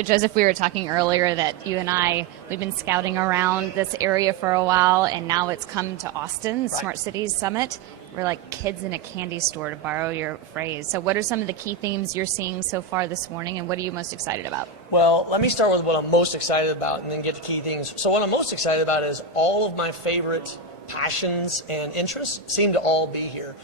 Joseph, we were talking earlier that you and we've been scouting around this area for a while, and now it's come to Austin, Smart Cities Summit. We're like kids in a candy store, to borrow your phrase. So what are some of the key themes you're seeing so far this morning, and what are you most excited about? Well, let me start with what I'm most excited about and then get to key things. So what I'm most excited about is all of my favorite passions and interests seem to all be here.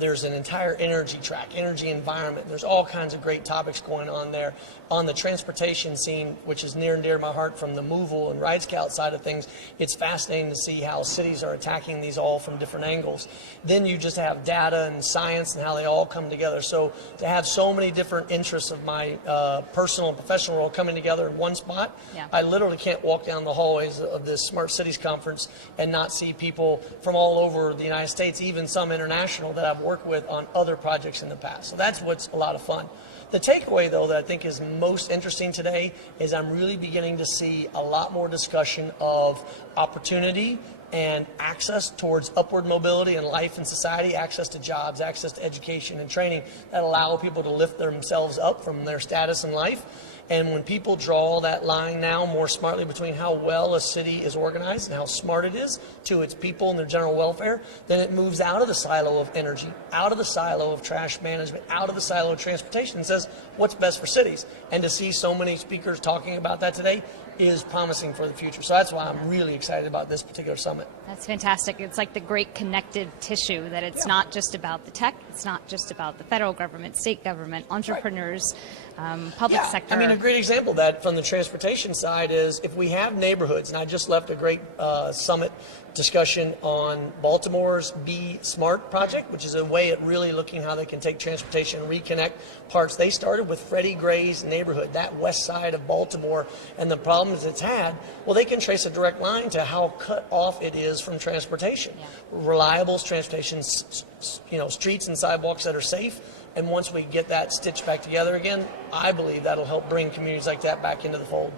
There's an entire energy track, energy environment. There's all kinds of great topics going on there. On the transportation scene, which is near and dear to my heart from the Movable and Ride Scout side of things, it's fascinating to see how cities are attacking these all from different angles. Then you just have data and science and how they all come together. So to have so many different interests of my personal and professional role coming together in one spot, I literally can't walk down the hallways of this Smart Cities Conference and not see people from all over the United States, even some international that I've worked with on other projects in the past. So that's what's a lot of fun. The takeaway, though, that I think is most interesting today is I'm really beginning to see a lot more discussion of opportunity and access towards upward mobility in life and society, access to jobs, access to education and training that allow people to lift themselves up from their status in life. And when people draw that line now more smartly between how well a city is organized and how smart it is to its people and their general welfare, then it moves out of the silo of energy, out of the silo of trash management, out of the silo of transportation and says, what's best for cities? And to see so many speakers talking about that today is promising for the future. So that's why I'm really excited about this particular summit. That's fantastic. It's like the great connective tissue, that it's not just about the tech, it's not just about the federal government, state government, entrepreneurs, public sector. I mean, a great example of that from the transportation side is if we have neighborhoods, and I just left a great summit discussion on Baltimore's Be Smart project, which is a way at really looking how they can take transportation and reconnect parts. They started with Freddie Gray's neighborhood, that west side of Baltimore, and the problems it's had. Well, they can trace a direct line to how cut off it is from transportation. Reliable transportation, streets and sidewalks that are safe. And once we get that stitched back together again, I believe that'll help bring communities like that back into the fold.